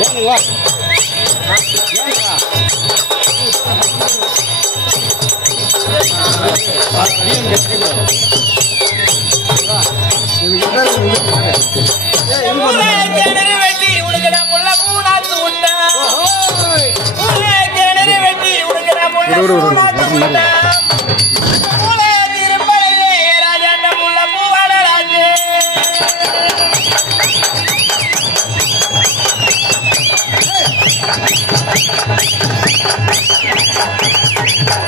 ஏனுங்க வா ஏனுங்க வா அடியும் Yeah.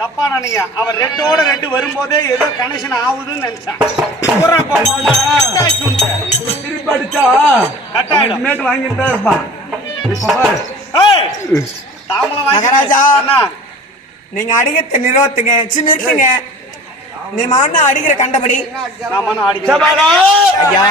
தப்பா நினைங்க அவன் ரெட்டோட ரெட்டு வரும்போதே ஏதோ கனெக்ஷன் ஆகுதுன்னு நினைச்சான். திருப்பி அடிச்சா? Cut ஆயிடும். மேட்டு வாங்கிட்டு தான் இருப்பான். இப்ப பாரு. ஏய், தாம்பலம் வாங்கி மகாராஜா. அண்ணா, நீங்க அடிக்கிறத நிறுத்துங்க சின்ன நிறுத்துங்க. நீ மாவன அடிக்கிற கண்டபடி. நான் மன அடிக்கிறேன். ஐயா.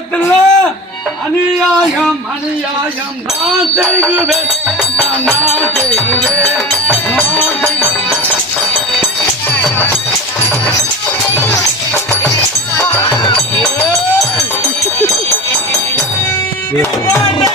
நான் அநியாயம் அநியாயம். நான் செய்கிறேன் நான் செய்கிறேன் Yeah.